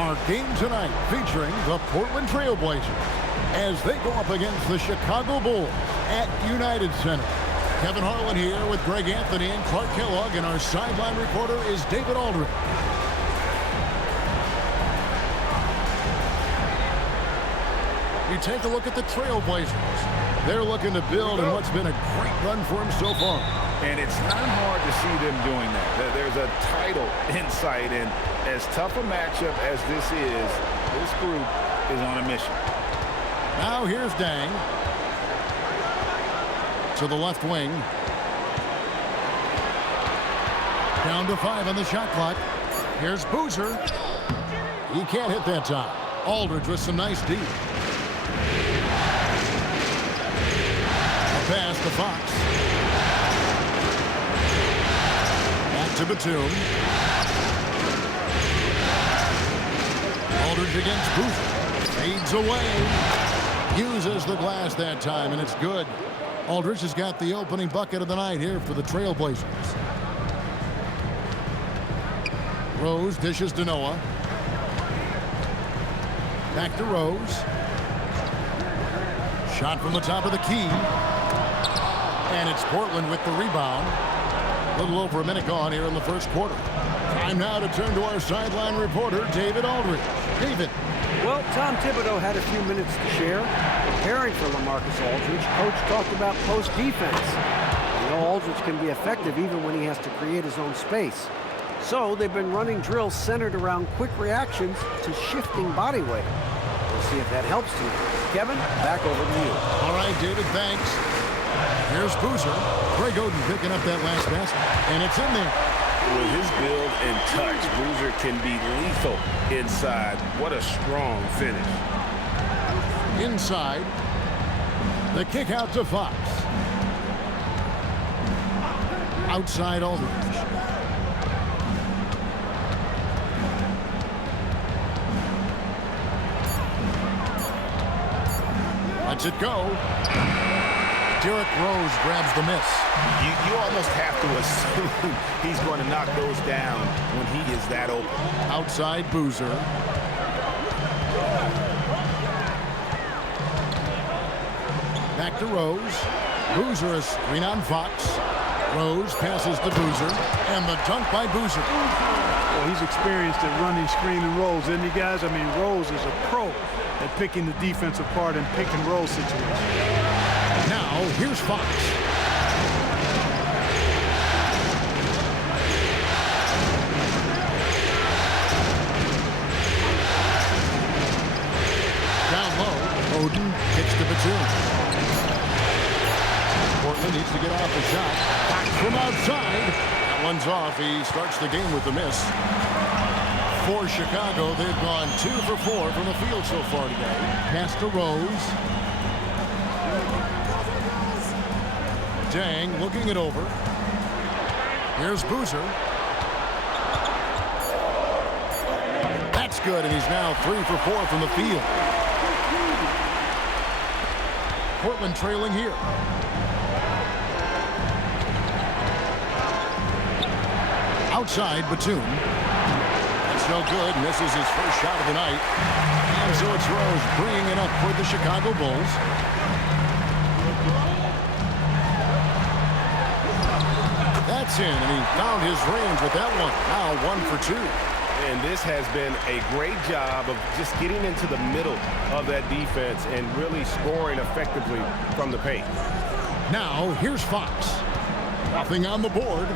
Our game tonight featuring the Portland Trail Blazers as they go up against the Chicago Bulls at United Center. Kevin Harlan here with Greg Anthony and Clark Kellogg, and our sideline reporter is David Aldridge. You take a look at the Trail Blazers. They're looking to build in what's been a great run for them so far. And it's not hard to see them doing that. There's a title in sight, and as tough a matchup as this group is on a mission. Now here's Dang. To the left wing. Down to 5 on the shot clock. Here's Boozer. He can't hit that time. Aldridge with some nice D. A pass to Fox. Back to Batum. Aldridge against Boozer. Fades away. Uses the glass that time, and it's good. Aldridge has got the opening bucket of the night here for the Trail Blazers. Rose dishes to Noah. Back to Rose. Shot from the top of the key. And it's Portland with the rebound. A little over a minute gone here in the first quarter. Time now to turn to our sideline reporter, David Aldridge. David. Well, Tom Thibodeau had a few minutes to share. Preparing for LaMarcus Aldridge, Coach talked about post defense. You know, Aldridge can be effective even when he has to create his own space. So they've been running drills centered around quick reactions to shifting body weight. We'll see if that helps tonight. Kevin, back over to you. All right, David, thanks. Here's Boozer. Greg Oden picking up that last basket, and it's in there. With his build and touch, Boozer can be lethal inside. What a strong finish. Inside. The kick out to Fox. Outside Aldridge. Lets it go. Derrick Rose grabs the miss. You almost have to assume he's going to knock those down when he is that open. Outside Boozer. Back to Rose. Boozer is screen on Fox. Rose passes to Boozer. And the dunk by Boozer. Well, he's experienced at running screen and rolls, isn't he, guys? I mean, Rose is a pro at picking the defensive part in pick and roll situations. Now, here's Fox. Down low, Oden kicks to Batum. Portland needs to get off the shot. Back from outside. That one's off. He starts the game with the miss. For Chicago, they've gone 2 for 4 from the field so far today. Pass to Rose. Dang looking it over. Here's Boozer. That's good, and he's now 3 for 4 from the field. Portland trailing here. Outside Batum. That's no good. Misses his first shot of the night. And so it's Rose bringing it up for the Chicago Bulls. That's in, and he found his range with that one. Now 1 for 2. And this has been a great job of just getting into the middle of that defense and really scoring effectively from the paint. Now here's Fox. Nothing on the board.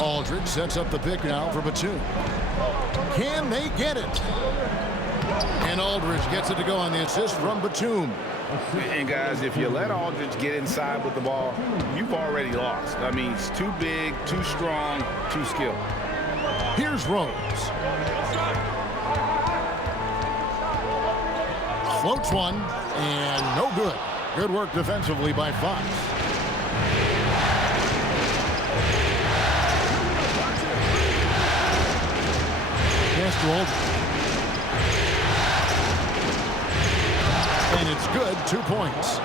Aldridge sets up the pick now for Batum. Can they get it? And Aldridge gets it to go on the assist from Batum. And guys, if you let Aldridge get inside with the ball, you've already lost. I mean, he's too big, too strong, too skilled. Here's Rose. Floats one, and no good. Good work defensively by Fox. Pass to Aldridge. And it's good, 2 points.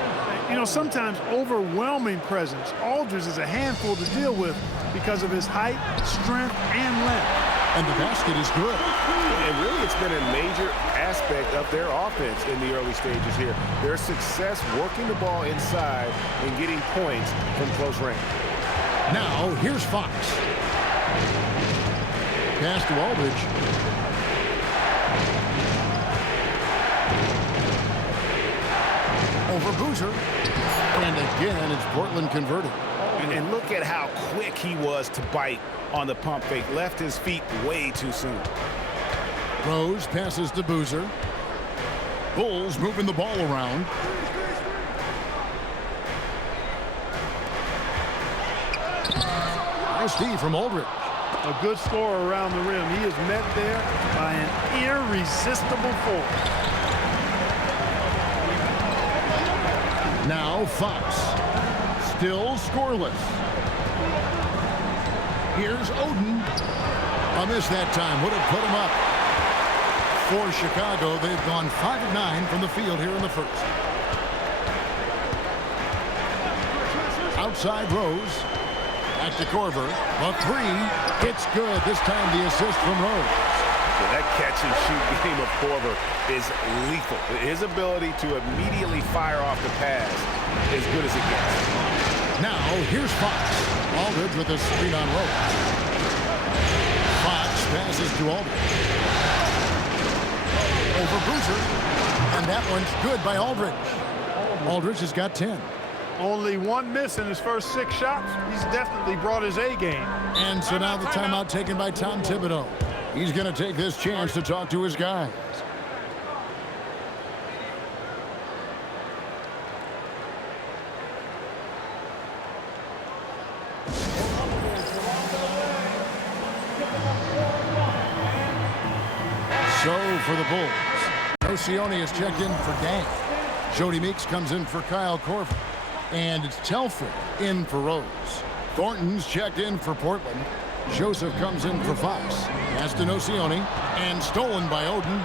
You know, sometimes overwhelming presence. Aldridge is a handful to deal with because of his height, strength, and length. And the basket is good. And really, it's been a major aspect of their offense in the early stages here. Their success working the ball inside and getting points from close range. Now, here's Fox. Pass to Aldridge. Over Boozer. And again, it's Portland converted. And look at how quick he was to bite on the pump fake. Left his feet way too soon. Rose passes to Boozer. Bulls moving the ball around. Nice D from Aldridge. A good scorer around the rim. He is met there by an irresistible force. Now Fox. Still scoreless. Here's Oden. A miss that time. Would have put him up. For Chicago, they've gone 5 of 9 from the field here in the first. Outside Rose. Back to Korver. A three. It's good. This time the assist from Rose. So that catch and shoot game of Korver is lethal. His ability to immediately fire off the pass is as good as it gets. Now, here's Fox. Aldridge with a screen on Rose. Fox passes to Aldridge. Over Boozer. And that one's good by Aldridge. Aldridge has got 10. Only one miss in his first 6 shots. He's definitely brought his A game. And so now the timeout taken by Tom Thibodeau. He's going to take this chance to talk to his guys. So for the Bulls, Nocioni is checked in for Dang. Jody Meeks comes in for Kyle Korver. And it's Telford in for Rose. Thornton's checked in for Portland. Joseph comes in for Fox. Pass to Nocioni. And stolen by Oden.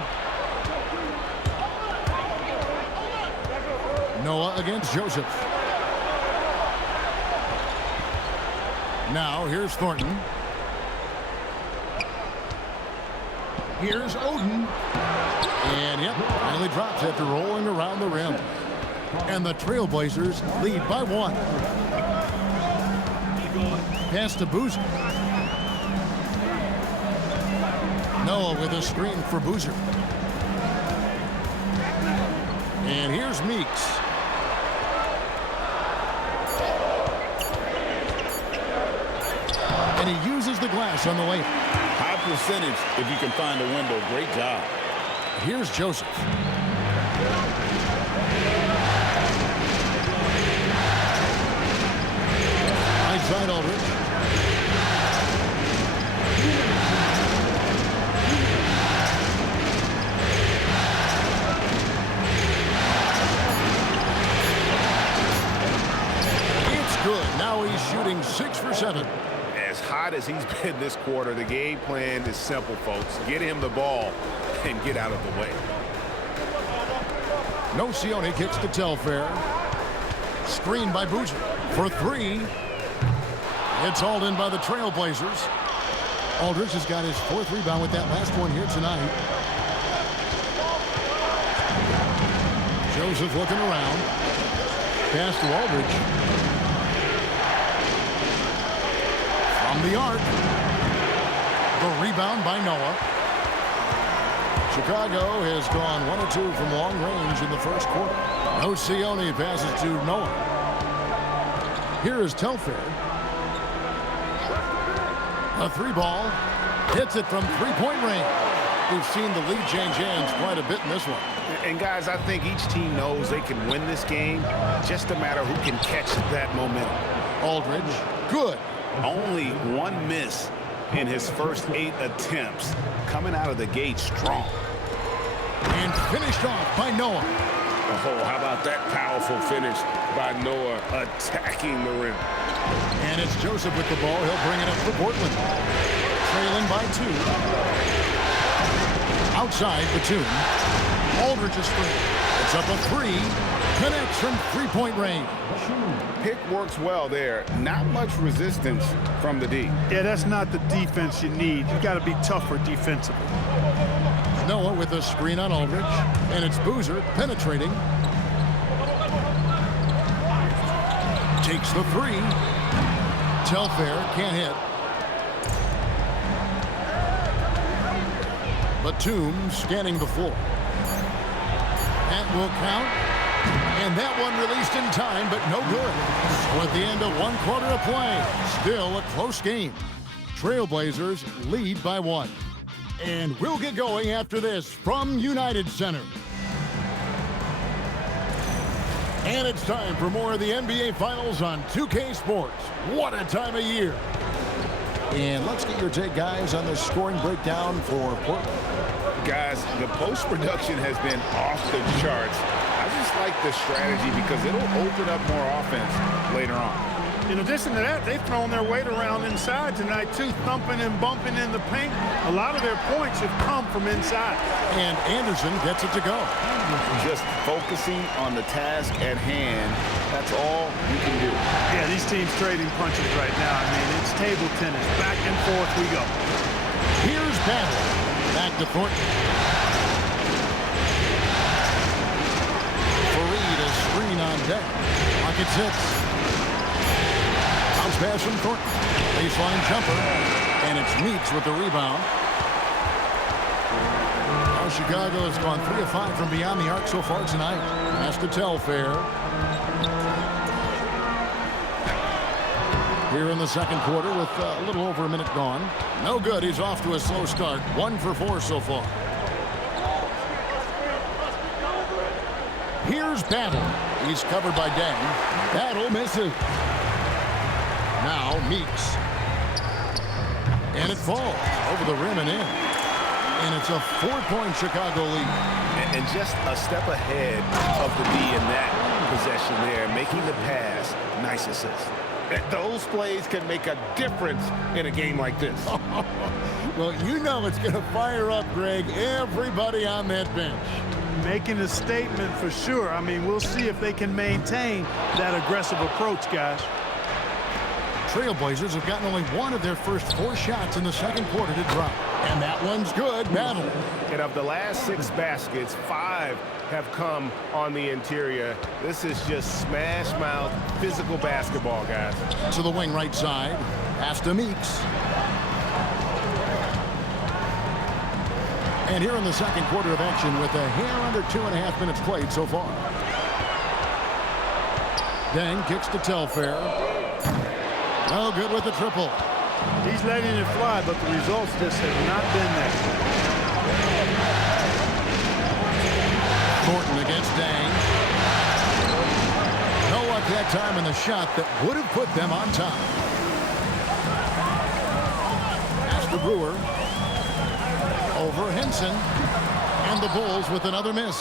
Noah against Joseph. Now here's Thornton. Here's Oden. And yep, finally drops after rolling around the rim. And the Trailblazers lead by 1. Pass to Boozer. Noah with a screen for Boozer. And here's Meeks. And he uses the glass on the way. High percentage if you can find a window. Great job. Here's Joseph. Outside Aldridge. It's good. Now he's shooting 6 for 7. As hot as he's been this quarter, the game plan is simple, folks. Get him the ball and get out of the way. Nocioni kicks to Telfair. Screen by Boozer for 3. It's hauled in by the Trailblazers. Aldridge has got his 4th rebound with that last one here tonight. Joseph looking around. Pass to Aldridge. From the arc. The rebound by Noah. Chicago has gone 1 of 2 from long range in the first quarter. Nocioni passes to Noah. Here is Telfair. A 3 ball. Hits it from 3-point range. We've seen the lead change hands quite a bit in this one. And guys, I think each team knows they can win this game. Just a matter who can catch that momentum. Aldridge, good. Only 1 miss in his first 8 attempts. Coming out of the gate strong. And finished off by Noah. Oh, how about that powerful finish by Noah attacking the rim. And it's Joseph with the ball. He'll bring it up for Portland. Trailing by 2. Outside Batum. Aldridge is free. It's up a 3. Connects from 3-point range. Pick works well there. Not much resistance from the D. Yeah, that's not the defense you need. You got to be tougher defensively. Noah with a screen on Aldridge. And it's Boozer penetrating. Takes the three. Telfair can't hit. Batum scanning the floor. That will count. And that one released in time, but no good. So at the end of 1 quarter of play, still a close game. Trailblazers lead by 1. And we'll get going after this from United Center. And it's time for more of the NBA Finals on 2K Sports. What a time of year. And let's get your take, guys, on the scoring breakdown for Portland. Guys, the post-production has been off the charts. I just like the strategy because it'll open up more offense later on. In addition to that, they've thrown their weight around inside tonight, too, thumping and bumping in the paint. A lot of their points have come from inside. And Anderson gets it to go. Just focusing on the task at hand, that's all you can do. Yeah, these teams trading punches right now. I mean, it's table tennis. Back and forth we go. Here's Battle. Back to Thornton. Fareed, a screen on deck. Rockets hits. Bounce pass from Thornton. Baseline jumper. And it's Meeks with the rebound. Now Chicago has gone 3 of 5 from beyond the arc so far tonight. Pass to Telfair. Here in the second quarter with a little over a minute gone. No good. He's off to a slow start. 1 for 4 so far. Here's Battle. He's covered by Dang. Battle misses. Now Meeks. And it falls over the rim and in. And it's a 4-point Chicago lead. And just a step ahead of the D in that possession there, making the pass. Nice assist. Those plays can make a difference in a game like this. Well, you know it's going to fire up, Greg, everybody on that bench. Making a statement for sure. I mean, we'll see if they can maintain that aggressive approach, guys. Trailblazers have gotten only 1 of their first 4 shots in the second quarter to drop. And that one's good. Battle. And of the last 6 baskets, 5 have come on the interior. This is just smash mouth physical basketball, guys. To the wing right side. Pass to Meeks. And here in the second quarter of action with a hair under 2.5 minutes played so far. Dang kicks to Telfair. No good with the triple. He's letting it fly, but the results just have not been there. Thornton against Dang. No luck that time in the shot that would have put them on top. Pass to Brewer. Over Henson. And the Bulls with another miss.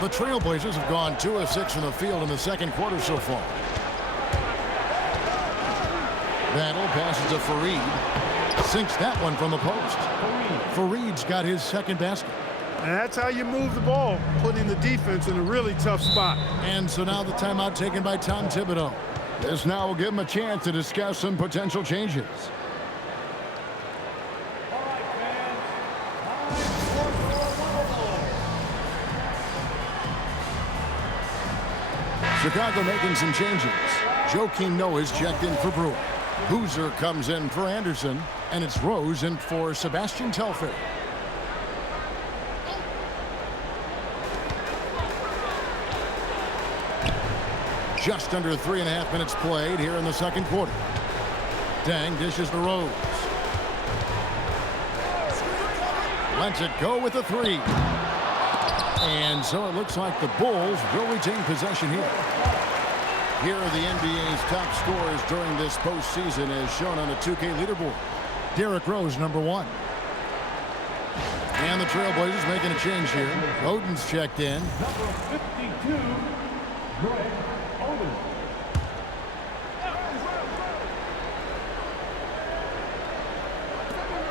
The Trailblazers have gone 2 of 6 from the field in the second quarter so far. Battle passes to Fareed. Sinks that one from the post. Fareed's got his second basket. And that's how you move the ball, putting the defense in a really tough spot. And so now the timeout taken by Tom Thibodeau. This now will give him a chance to discuss some potential changes. Chicago making some changes. Joakim Noah's checked in for Brewer. Boozer comes in for Anderson, and it's Rose in for Sebastian Telfair. Just under 3.5 minutes played here in the second quarter. Dang dishes to Rose. Lets it go with a 3. And so it looks like the Bulls will retain possession here. Here are the NBA's top scorers during this postseason as shown on the 2K leaderboard. Derrick Rose, number 1. And the Trailblazers making a change here. Oden's checked in. Number 52, Greg Oden.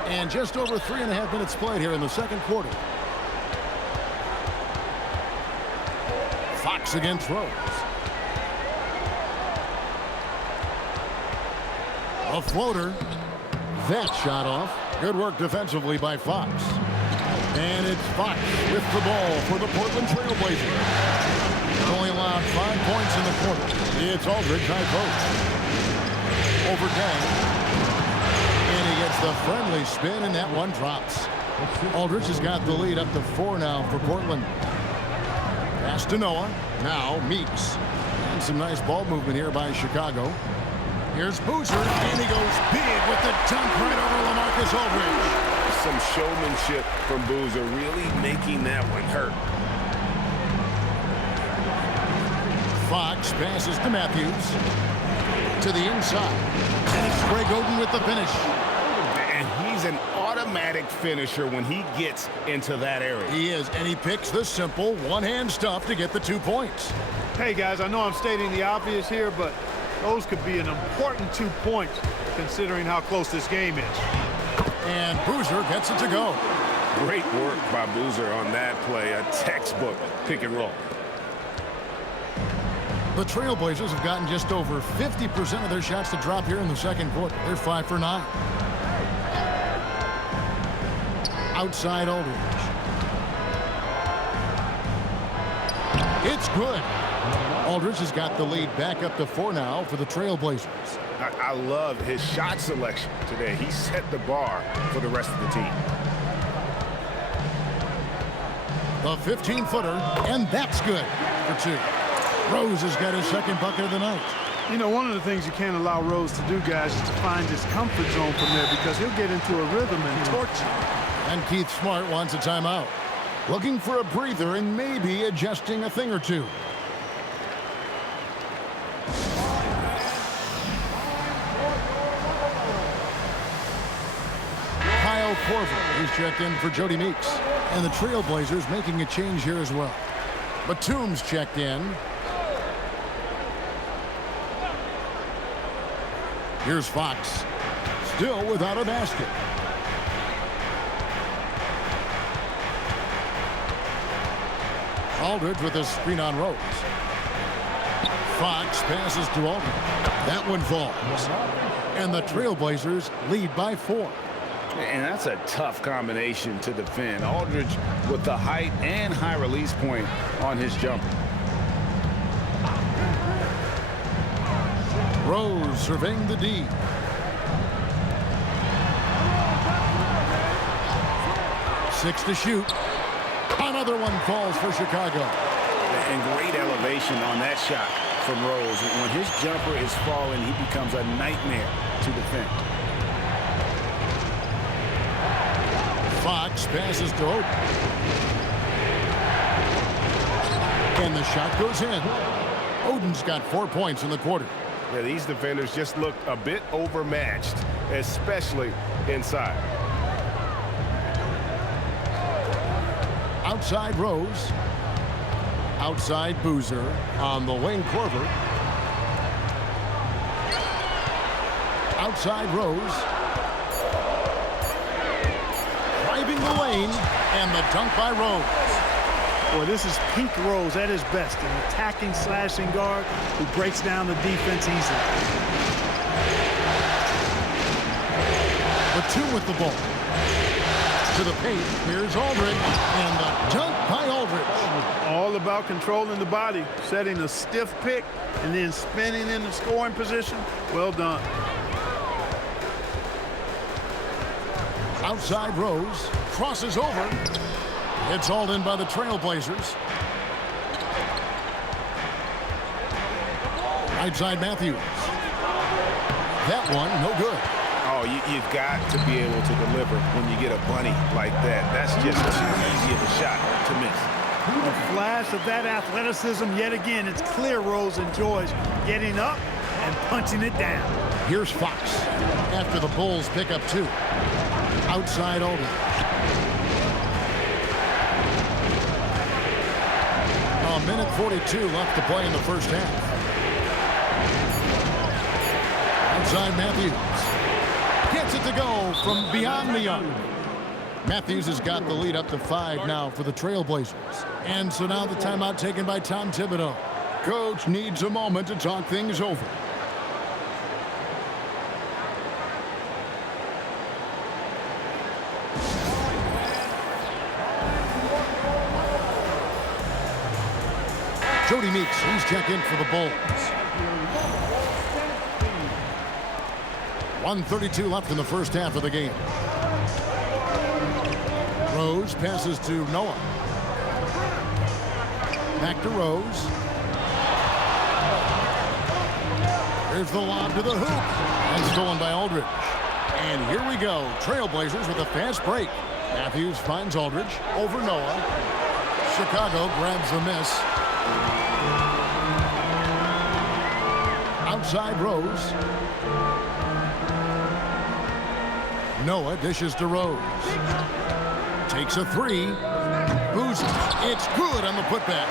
And just over 3.5 minutes played here in the second quarter. Fox against Rose. A floater. That shot off. Good work defensively by Fox. And it's Fox with the ball for the Portland Trailblazers. Only allowed 5 points in the quarter. It's Aldridge high post. Over Dang. And he gets the friendly spin, and that one drops. Aldridge has got the lead up to 4 now for Portland. Pass to Noah. Now Meeks. And some nice ball movement here by Chicago. Here's Boozer, and he goes big with the dunk right over LaMarcus Aldridge. Some showmanship from Boozer, really making that one hurt. Fox passes to Matthews. To the inside. And it's Greg Oden with the finish. And he's an automatic finisher when he gets into that area. He is, and he picks the simple one-hand stuff to get the 2 points. Hey, guys, I know I'm stating the obvious here, but those could be an important 2 points considering how close this game is. And Boozer gets it to go. Great work by Boozer on that play. A textbook pick and roll. The Trailblazers have gotten just over 50% of their shots to drop here in the second quarter. They're 5 for 9. Outside Aldridge. It's good. Aldridge has got the lead back up to 4 now for the Trailblazers. I love his shot selection today. He set the bar for the rest of the team. The 15-footer, and that's good for 2. Rose has got his second bucket of the night. You know, one of the things you can't allow Rose to do, guys, is to find his comfort zone from there because he'll get into a rhythm and torch you. And Keith Smart wants a timeout. Looking for a breather and maybe adjusting a thing or two. Kyle Korver is checked in for Jody Meeks. And the Trailblazers making a change here as well. Batum's checked in. Here's Fox. Still without a basket. Aldridge with a screen on Rose. Fox passes to Aldridge. That one falls. And the Trailblazers lead by 4. And that's a tough combination to defend. Aldridge with the height and high release point on his jumper. Rose surveying the D. Six to shoot. Another one falls for Chicago. And great elevation on that shot from Rose. When his jumper is falling, he becomes a nightmare to defend. Fox passes to Oden. And the shot goes in. Oden's got 4 points in the quarter. Yeah, these defenders just look a bit overmatched, especially inside. Outside Rose. Outside Boozer. On the wing, Korver. Outside Rose. Driving the lane. And the dunk by Rose. Boy, this is peak Rose at his best, an attacking, slashing guard who breaks down the defense easily. Batum with the ball. To the paint. Here's Aldridge. And the dunk by Aldridge. All about controlling the body, setting a stiff pick, and then spinning in the scoring position. Well done. Outside Rose. Crosses over. It's all in by the Trailblazers. Right side Matthews. That one, no good. Oh, you've got to be able to deliver when you get a bunny like that. That's just too easy of a shot to miss. A flash of that athleticism yet again. It's clear Rose enjoys getting up and punching it down. Here's Fox after the Bulls pick up 2. Outside Aldridge. A minute 42 left to play in the first half. Outside Matthews. Gets it to go from beyond the arc. Matthews has got the lead up to 5 now for the Trailblazers. And so now the timeout taken by Tom Thibodeau. Coach needs a moment to talk things over. Jody Meeks, he's checked in for the Bulls. 1:32 left in the first half of the game. Rose passes to Noah. Back to Rose. Here's the lob to the hoop. And stolen by Aldridge. And here we go. Trailblazers with a fast break. Matthews finds Aldridge over Noah. Chicago grabs the miss. Outside Rose. Noah dishes to Rose. Takes a three. Boozer. It's good on the putback.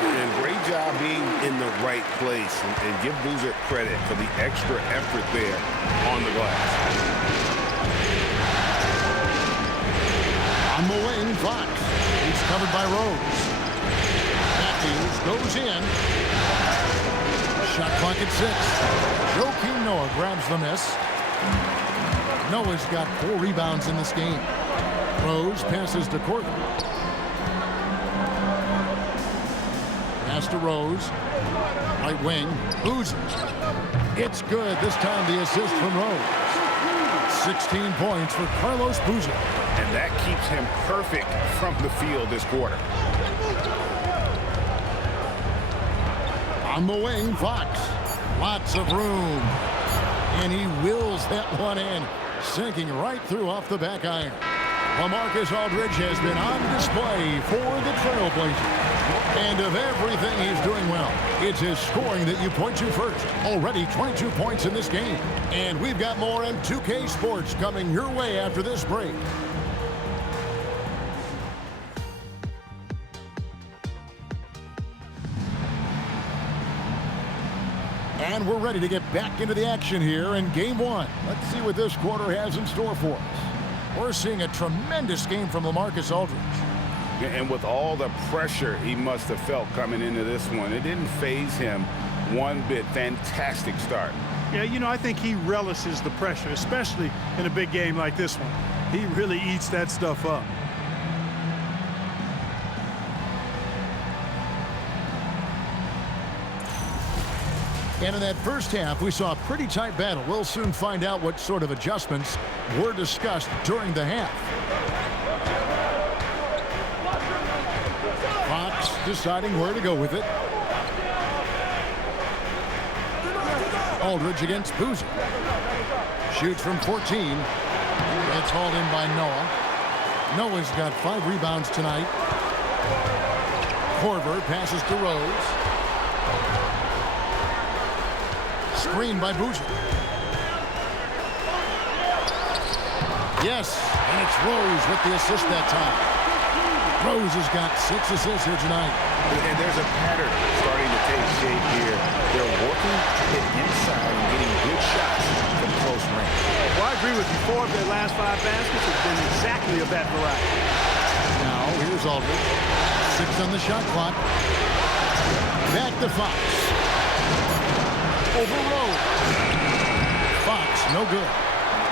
And great job being in the right place. And give Boozer credit for the extra effort there on the glass. On the wing, Fox. He's covered by Rose. Matthews goes in. Shot clock at 6. Joakim Noah grabs the miss. Noah's got 4 rebounds in this game. Rose passes to Courtney. Pass to Rose. Right wing. Boozer. It's good. This time the assist from Rose. 16 points for Carlos Boozer. And that keeps him perfect from the field this quarter. On the wing, Fox. Lots of room. And he wills that one in. Sinking right through off the back iron. LaMarcus Aldridge has been on display for the Trailblazers. And of everything he's doing well, it's his scoring that you point to first. Already 22 points in this game. And we've got more on 2K Sports coming your way after this break. And we're ready to get back into the action here in Game 1. Let's see what this quarter has in store for us. We're seeing a tremendous game from LaMarcus Aldridge. And with all the pressure he must have felt coming into this one, it didn't faze him one bit. Fantastic start. Yeah, you know, I think he relishes the pressure, especially in a big game like this one. He really eats that stuff up. And in that first half, we saw a pretty tight battle. We'll soon find out what sort of adjustments were discussed during the half. Fox deciding where to go with it. Aldridge against Boozer. Shoots from 14. It's hauled in by Noah. Noah's got 5 rebounds tonight. Korver passes to Rose. Screen by Boozer. Yes, and it's Rose with the assist that time. Rose has got 6 assists here tonight. And there's a pattern starting to take shape here. They're working it inside and getting good shots from close range. Well, I agree with you. 4 of their last 5 baskets have been exactly of that variety. Now, here's Aldridge. 6 on the shot clock. Back to Fox. Over Rose. Fox, no good.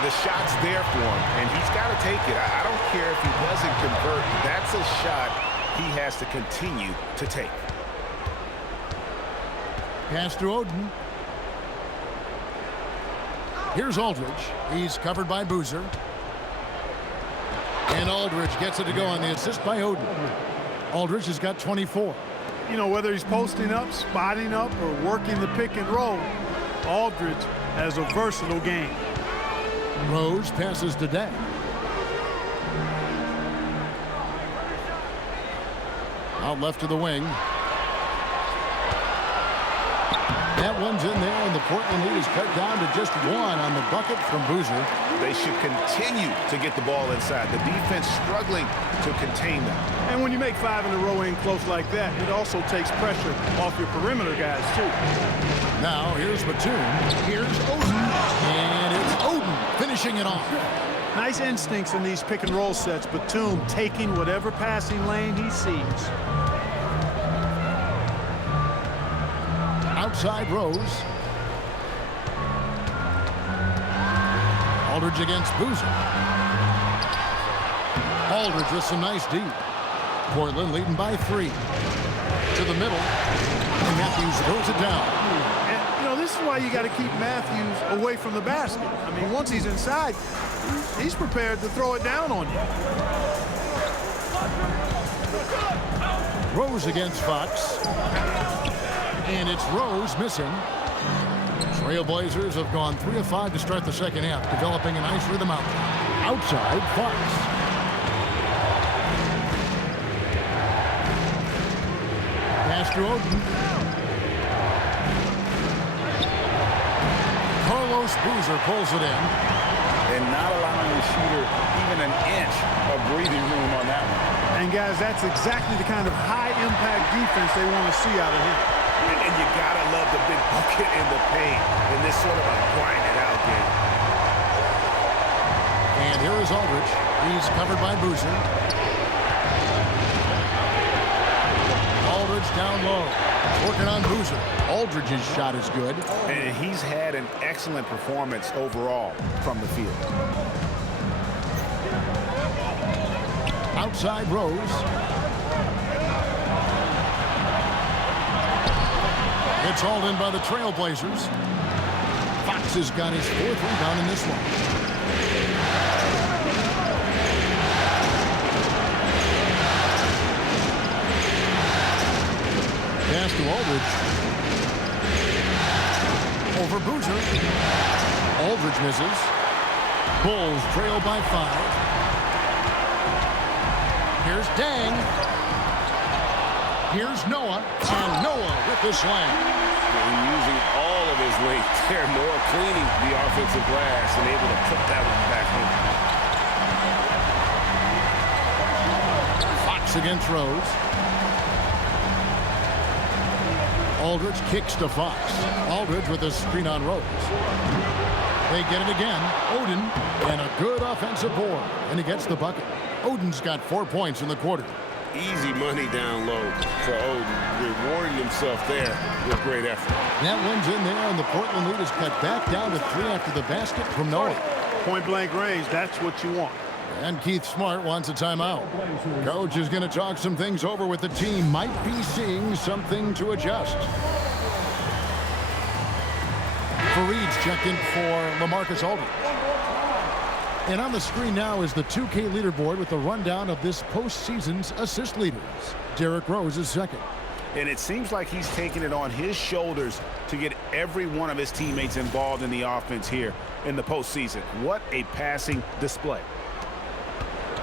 The shot's there for him, and he's got to take it. I don't care if he doesn't convert. That's a shot he has to continue to take. Pass to Oden. Here's Aldridge. He's covered by Boozer. And Aldridge gets it to go on the assist by Oden. Aldridge has got 24. You know, whether he's posting up, spotting up, or working the pick and roll, Aldridge has a versatile game. Rose passes to Day. Out left to the wing. That one's in there, and the Portland lead is cut down to just 1 on the bucket from Boozer. They should continue to get the ball inside. The defense struggling to contain them. And when you make 5 in a row in close like that, it also takes pressure off your perimeter guys, too. Now, here's Batum. Here's Oden. And it's Oden finishing it off. Nice instincts in these pick and roll sets. Batum taking whatever passing lane he sees. Outside Rose. Aldridge against Boozer. Aldridge with some nice D. Portland leading by 3. To the middle. And Matthews throws it down. And, you know, this is why you got to keep Matthews away from the basket. I mean, once he's inside, he's prepared to throw it down on you. Rose against Fox. And it's Rose missing. Trailblazers have gone 3 of 5 to start the second half, developing a nice rhythm out there. Outside, Fox. Pass to Oden. Carlos Boozer pulls it in. And not allowing the shooter even an inch of breathing room on that one. And, guys, that's exactly the kind of high-impact defense they want to see out of him. And you gotta love the big bucket in the paint in this sort of a grind-it-out game. And here is Aldridge. He's covered by Boozer. Aldridge down low. Working on Boozer. Aldridge's shot is good. And he's had an excellent performance overall from the field. Outside Rose. It's hauled in by the Trailblazers. Fox has got his 4th rebound in this one. Pass to Aldridge. Over Boozer. Aldridge misses. Bulls trail by 5. Here's Dang. Here's Noah. And Noah with the slam. And using all of his length there, Noah cleaning the offensive glass and able to put that one back home. Fox against Rose. Aldridge kicks to Fox. Aldridge with a screen on Rose. They get it again. Oden and a good offensive board. And he gets the bucket. Oden's got 4 points in the quarter. Easy money down low for Oden, rewarding himself there with great effort. That one's in there, and the Portland lead is cut back down to 3 after the basket from Noah. Point-blank range, that's what you want. And Keith Smart wants a timeout. Coach is going to talk some things over with the team. Might be seeing something to adjust. Fareed's checked in for LaMarcus Aldridge. And on the screen now is the 2K leaderboard with the rundown of this postseason's assist leaders. Derrick Rose is second. And it seems like he's taking it on his shoulders to get every one of his teammates involved in the offense here in the postseason. What a passing display.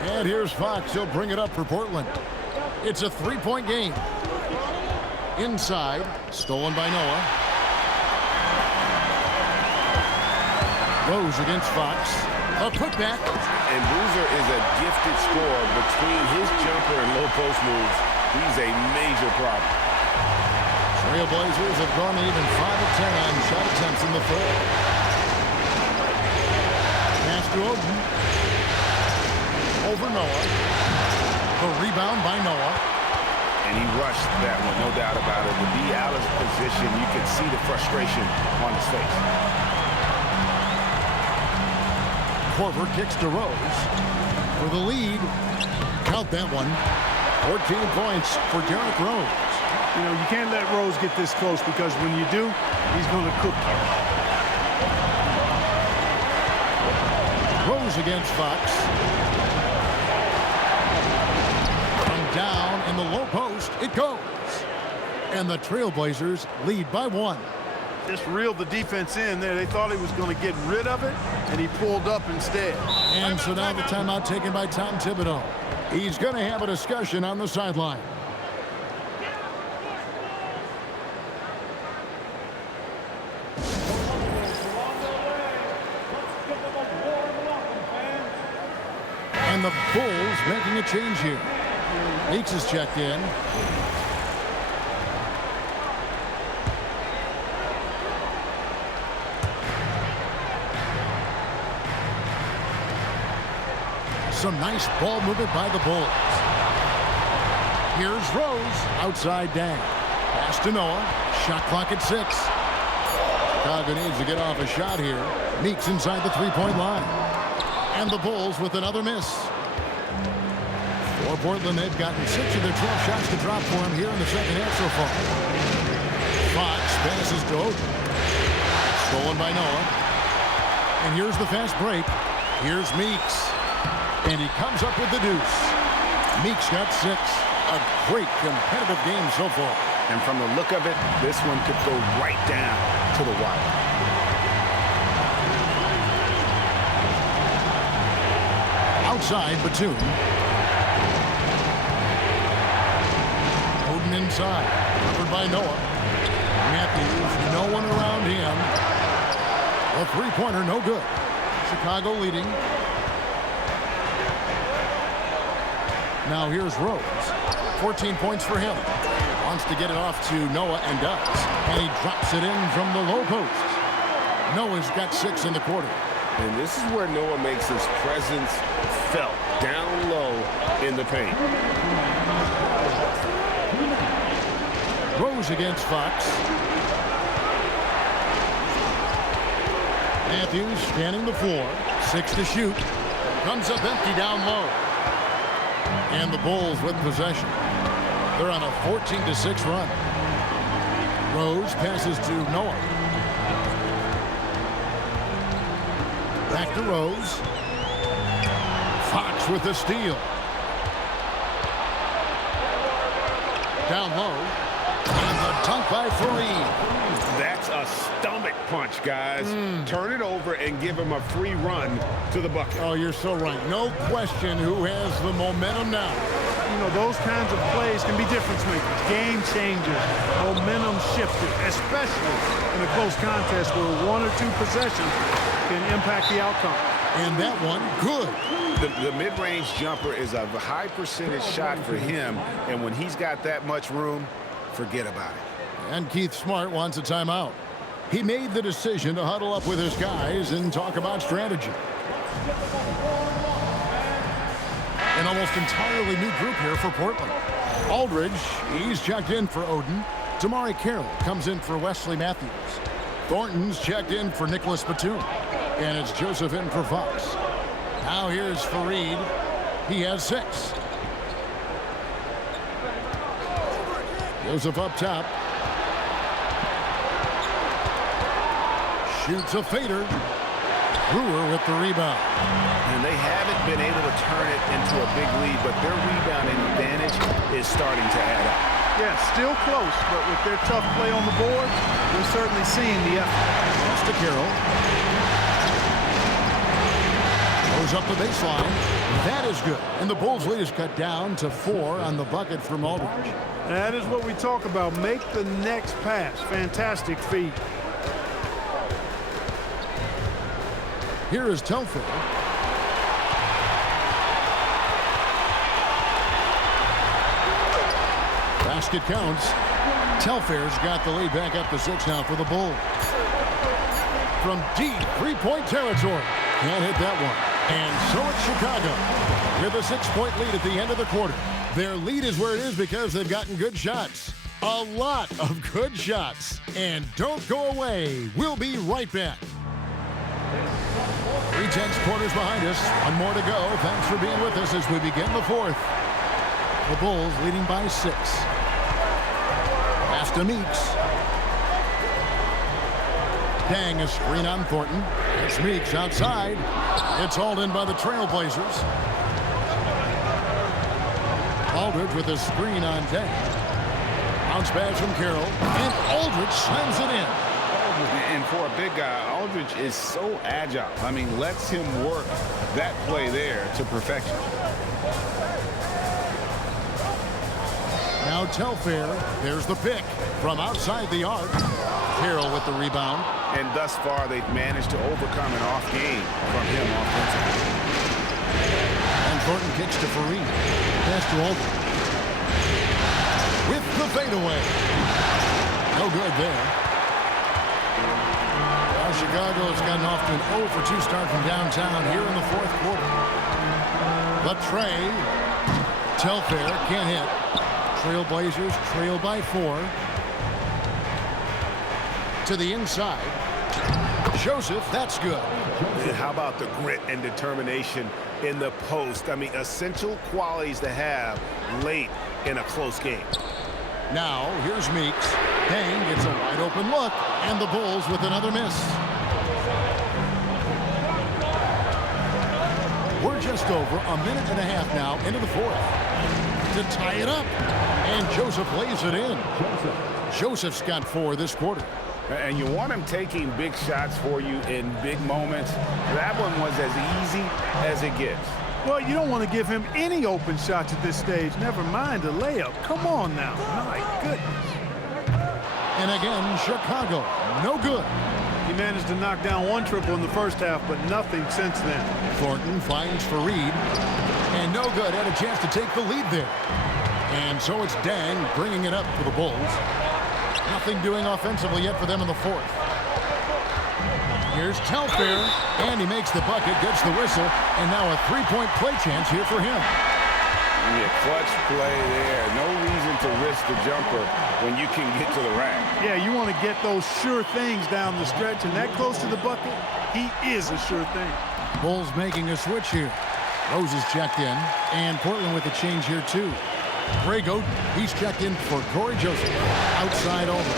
And here's Fox. He'll bring it up for Portland. It's a 3-point game. Inside, stolen by Noah. Rose against Fox. A putback. And Boozer is a gifted scorer. Between his jumper and low post moves, he's a major problem. Trailblazers have gone even 5 of 10 on shot attempts in the third. Pass to Oden. Over Noah. The rebound by Noah. And he rushed that one, no doubt about it. To be out of position, you can see the frustration on his face. Korver kicks to Rose for the lead. Count that one. 14 points for Derrick Rose. You know, you can't let Rose get this close because when you do, he's going to cook you. Rose against Fox. From down in the low post, it goes. And the Trailblazers lead by 1. Just reeled the defense in there. They thought he was going to get rid of it, and he pulled up instead. And so now the timeout taken by Tom Thibodeau. He's going to have a discussion on the sideline. And the Bulls making a change here. Meeks is checked in. Some nice ball movement by the Bulls. Here's Rose. Outside Dang. Pass to Noah. Shot clock at 6. Chicago needs to get off a shot here. Meeks inside the 3-point line. And the Bulls with another miss. For Portland, they've gotten 6 of their 12 shots to drop for him here in the second half so far. Fox passes to Oden. Stolen by Noah. And here's the fast break. Here's Meeks. And he comes up with the deuce. Meeks got 6. A great competitive game so far. And from the look of it, this one could go right down to the wire. Outside, Batum. Oden inside. Covered by Noah. Matthews, no one around him. A three-pointer, no good. Chicago leading. Now here's Rose. 14 points for him. Wants to get it off to Noah and does. And he drops it in from the low post. Noah's got 6 in the quarter. And this is where Noah makes his presence felt, down low in the paint. Rose against Fox. Matthews scanning the floor. 6 to shoot. Comes up empty down low. And the Bulls with possession. They're on a 14-6 run. Rose passes to Noah. Back to Rose. Fox with the steal. Down low. And the dunk by Fareed. That's a stomach punch, guys. Turn it over and give him a free run to the bucket. Oh, you're so right. No question who has the momentum now. You know, those kinds of plays can be difference makers, game changers, momentum shifters, especially in a close contest where 1 or 2 possessions can impact the outcome. And that one, good. The mid-range jumper is a high percentage shot for him, and when he's got that much room, forget about it. And Keith Smart wants a timeout. He made the decision to huddle up with his guys and talk about strategy. An almost entirely new group here for Portland. Aldridge, he's checked in for Oden. Damari Carroll comes in for Wesley Matthews. Thornton's checked in for Nicholas Batum. And it's Joseph in for Fox. Now here's Fareed. He has 6. Joseph up top. Shoots a fader. Brewer with the rebound. And they haven't been able to turn it into a big lead, but their rebounding advantage is starting to add up. Yeah, still close, but with their tough play on the board, we're certainly seeing the effort. Pass to Carroll. Goes up the baseline. That is good. And the Bulls' lead is cut down to 4 on the bucket from Aldridge. That is what we talk about. Make the next pass. Fantastic feed. Here is Telfair. Basket counts. Telfair's got the lead back up to 6 now for the Bulls. From deep three-point territory. Can't hit that one. And so it's Chicago with a 6-point lead at the end of the quarter. Their lead is where it is because they've gotten good shots. A lot of good shots. And don't go away. We'll be right back. 3/10 quarters behind us. One more to go. Thanks for being with us as we begin the 4th. The Bulls leading by 6. Pass to Meeks. Dang, a screen on Thornton. It's Meeks outside. It's hauled in by the Trailblazers. Aldridge with a screen on Dang. Bounce pass from Carroll. And Aldridge slams it in. And for a big guy, Aldridge is so agile. I mean, lets him work that play there to perfection. Now Telfair. There's the pick from outside the arc. Carroll with the rebound. And thus far, they've managed to overcome an off game from him offensively. And Thornton kicks to Fareed. Pass to Aldridge. With the fadeaway. No good there. Now Chicago has gotten off to an 0-for-2 start from downtown here in the 4th quarter. But Trey. Telfair can't hit. Trailblazers trail by 4. To the inside. Joseph, that's good. How about the grit and determination in the post? I mean, essential qualities to have late in a close game. Now, here's Meeks. Dang gets a wide open look, and the Bulls with another miss. We're just over a minute and a half now into the fourth to tie it up, and Joseph lays it in. Joseph's got 4 this quarter. And you want him taking big shots for you in big moments. That one was as easy as it gets. Well, you don't want to give him any open shots at this stage. Never mind a layup. Come on now. My goodness. And again, Chicago, no good. He managed to knock down 1 triple in the first half, but nothing since then. Thornton finds Fareed, and no good. Had a chance to take the lead there. And so it's Dang bringing it up for the Bulls. Nothing doing offensively yet for them in the fourth. Here's Telfair, and he makes the bucket, gets the whistle, and now a 3-point play chance here for him. Yeah, clutch play there. No reason to risk the jumper when you can get to the rack. Yeah, you want to get those sure things down the stretch, and that close to the bucket, he is a sure thing. Bulls making a switch here. Rose is checked in, and Portland with a change here too. Greg Oden, he's checked in for Corey Joseph. Outside over.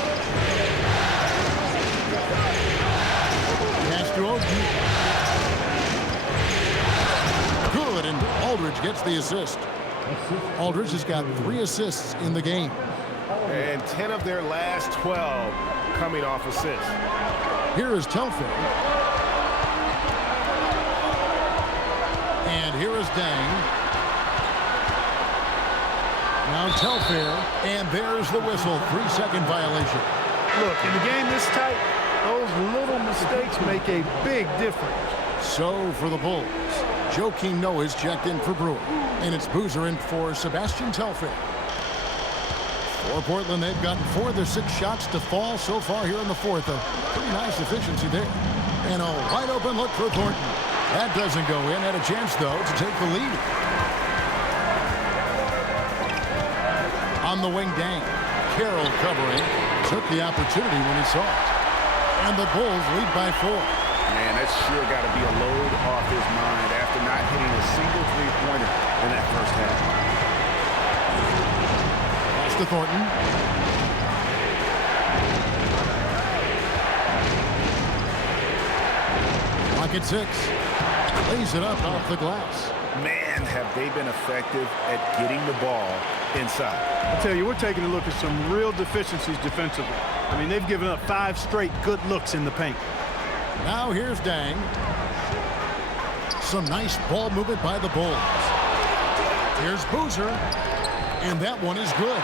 Pass to Oden. Good, and Aldridge gets the assist. Aldridge has got 3 assists in the game. And 10 of their last 12 coming off assists. Here is Telfair. And here is Dang. Now Telfair, and there's the whistle. 3-second violation. Look, in a game this tight, those little mistakes make a big difference. So for the Bulls, Joakim Noah is checked in for Brewer. And it's Boozer in for Sebastian Telfair. For Portland, they've gotten 4 of their 6 shots to fall so far here in the fourth. A pretty nice efficiency there. And a wide open look for Thornton. That doesn't go in. Had a chance, though, to take the lead. On the wing, Dang. Carroll covering. Took the opportunity when he saw it. And the Bulls lead by 4. Man, that's sure got to be a load off his mind after not hitting a single three-pointer in that first half. Pass to Thornton. Pocket 6. Lays it up off the glass. Man, have they been effective at getting the ball inside. I tell you, we're taking a look at some real deficiencies defensively. I mean, they've given up 5 straight good looks in the paint. Now here's Dang. Some nice ball movement by the Bulls. Here's Boozer. And that one is good.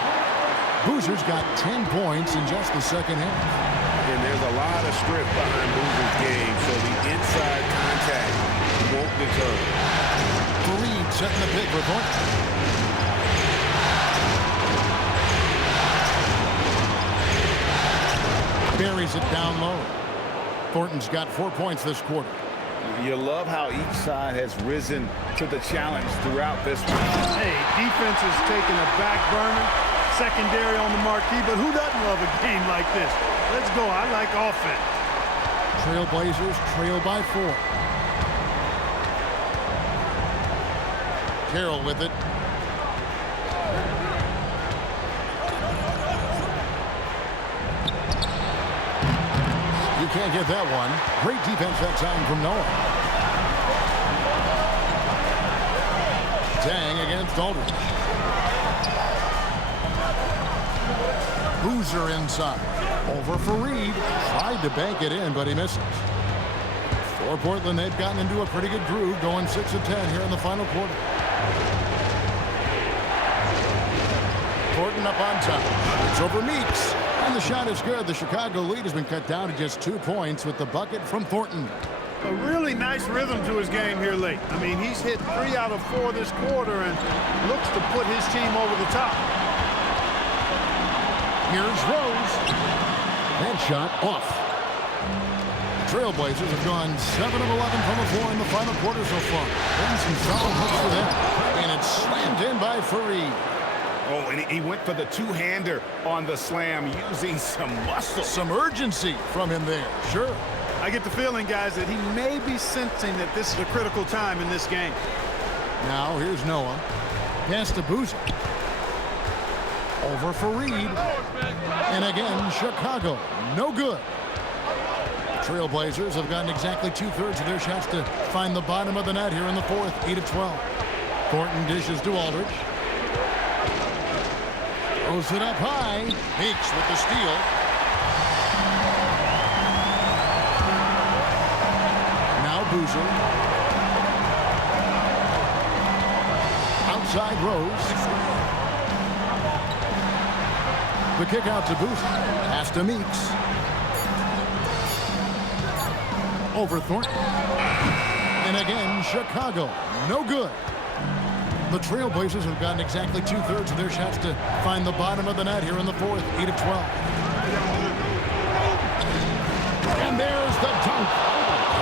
Boozer's got 10 points in just the second half. And there's a lot of strip behind Boozer's game, so the inside contact won't deter. Fareed setting the pick for Thornton. Buries it down low. Thornton's got 4 points this quarter. You love how each side has risen to the challenge throughout this one. Hey, defense is taking a back burner, secondary on the marquee, but who doesn't love a game like this? Let's go. I like offense. Trailblazers trail by 4. Carroll with it. You can't get that one. Great defense that time from Noah. Dang against Aldridge. Boozer inside. Over Fareed. Tried to bank it in, but he misses. For Portland, they've gotten into a pretty good groove, going 6 of 10 here in the final quarter. Thornton up on top. It's over Meeks. And the shot is good. The Chicago lead has been cut down to just 2 points with the bucket from Thornton. A really nice rhythm to his game here late. I mean, he's hit 3 out of 4 this quarter and looks to put his team over the top. Here's Rose. That shot off. The Trailblazers have gone 7 of 11 from the floor in the final quarter so far. Been some solid hooks for them. And it's slammed in by Fareed. Oh, and he went for the two-hander on the slam, using some muscle. Some urgency from him there. Sure. I get the feeling, guys, that he may be sensing that this is a critical time in this game. Now here's Noah. Pass to Boozer. Over Fareed. And again, Chicago, no good. Trailblazers have gotten exactly 2/3 of their shots to find the bottom of the net here in the fourth, 8 of 12. Thornton dishes to Aldridge. Throws it up high. Meeks with the steal. Now Boozer. Outside Rose. The kick out to Boozer. Pass to Meeks. Over Thornton. And again, Chicago, no good. The Trailblazers have gotten exactly 2/3 of their shots to find the bottom of the net here in the fourth, 8 of 12. And there's the dunk.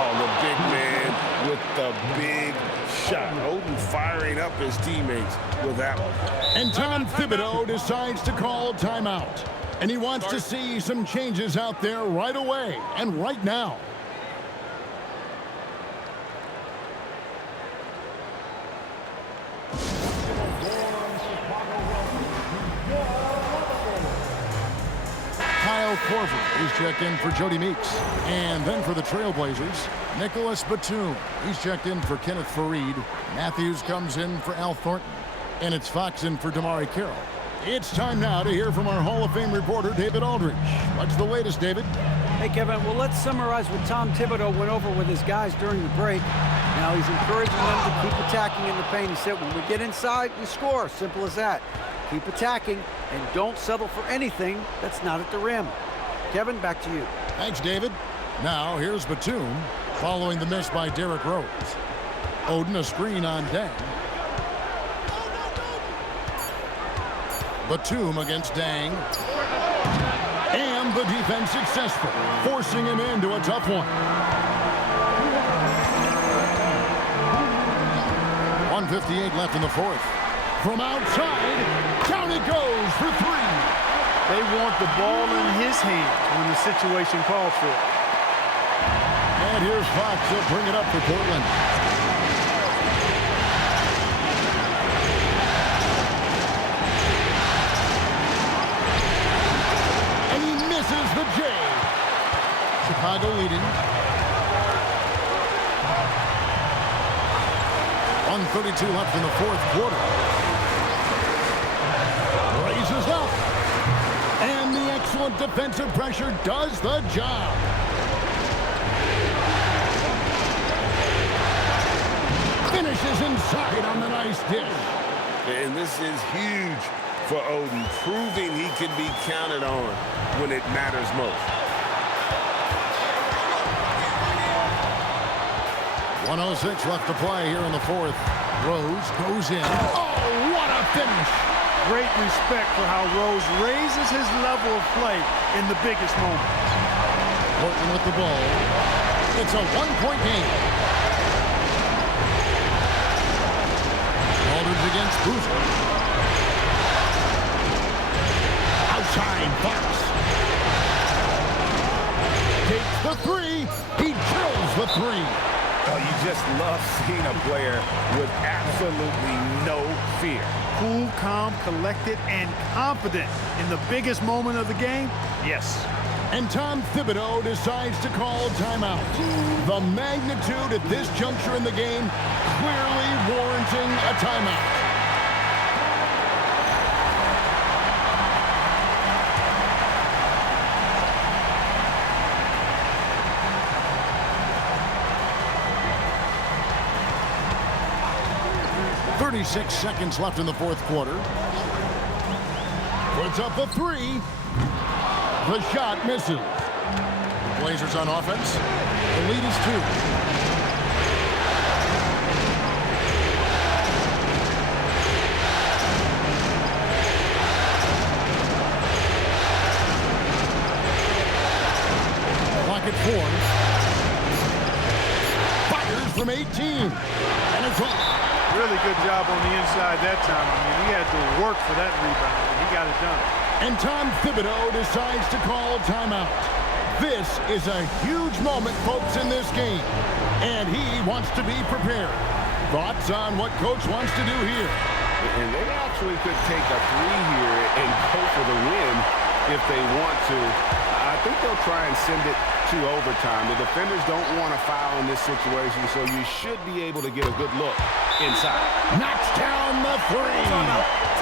Oh, the big man with the big shot. Oden firing up his teammates with that one. And Tom Thibodeau decides to call timeout. And he wants to see some changes out there right away and right now. Korver is checked in for Jody Meeks. And then for the Trailblazers, Nicholas Batum. He's checked in for Kenneth Faried. Matthews comes in for Al Thornton. And it's Fox in for Damari Carroll. It's time now to hear from our Hall of Fame reporter, David Aldridge. What's the latest, David? Hey, Kevin. Well, let's summarize what Tom Thibodeau went over with his guys during the break. Now he's encouraging them to keep attacking in the paint. He said, when we get inside, we score. Simple as that. Keep attacking and don't settle for anything that's not at the rim. Kevin, back to you. Thanks, David. Now, here's Batum following the miss by Derrick Rose. Oden a screen on Deng. Batum against Deng. And the defense successful, forcing him into a tough one. 1:58 left in the fourth. From outside, down it goes for three. They want the ball in his hands when the situation calls for it. And here's Fox. He'll bring it up for Portland. And he misses the J. Chicago leading. 1:32 left in the fourth quarter. Raises up. And the excellent defensive pressure does the job. Finishes inside on the nice dish. And this is huge for Oden, proving he can be counted on when it matters most. 1:06 left to play here in the fourth. Rose goes in. Oh, what a finish! Great respect for how Rose raises his level of play in the biggest moment. Portland with the ball. It's a one-point game. Aldridge against Boozer. Outside, Fox. Takes the three. He drills the three. Oh, you just love seeing a player with absolutely no fear. Cool, calm, collected, and confident in the biggest moment of the game? Yes. And Tom Thibodeau decides to call timeout. The magnitude at this juncture in the game clearly warranting a timeout. .36 seconds left in the fourth quarter. Puts up a three. The shot misses. The Blazers on offense. The lead is 2. Clock at 4. Fires from 18. And it's off. Really good job on the inside that time. I mean, he had to work for that rebound, and he got it done. And Tom Thibodeau decides to call timeout. This is a huge moment, folks, in this game. And he wants to be prepared. Thoughts on what Coach wants to do here? And they actually could take a three here and go for the win if they want to. I think they'll try and send it to overtime. The defenders don't want to foul in this situation, so you should be able to get a good look inside. Knocks down the three.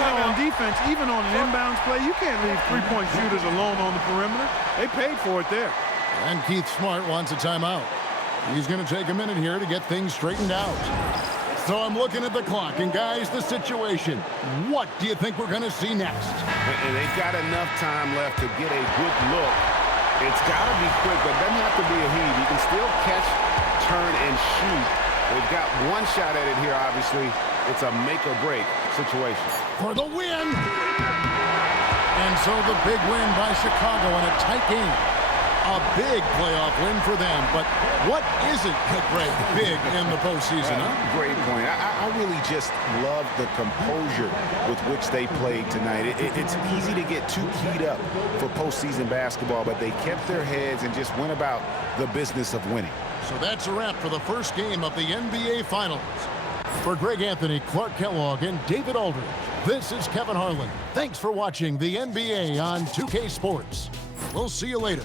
On defense, even on an inbounds play, you can't leave three-point shooters alone on the perimeter. They paid for it there. And Keith Smart wants a timeout. He's going to take a minute here to get things straightened out. So I'm looking at the clock, and guys, the situation. What do you think we're going to see next? And they've got enough time left to get a good look. It's got to be quick, but it doesn't have to be a heave. You can still catch, turn, and shoot. They've got one shot at it here, obviously. It's a make-or-break situation. For the win! And so the big win by Chicago in a tight game. A big playoff win for them, but what isn't big in the postseason, huh? Great point. I really just love the composure with which they played tonight. It's easy to get too keyed up for postseason basketball, but they kept their heads and just went about the business of winning. So that's a wrap for the first game of the NBA Finals. For Greg Anthony, Clark Kellogg, and David Aldridge, this is Kevin Harlan. Thanks for watching the NBA on 2K Sports. We'll see you later.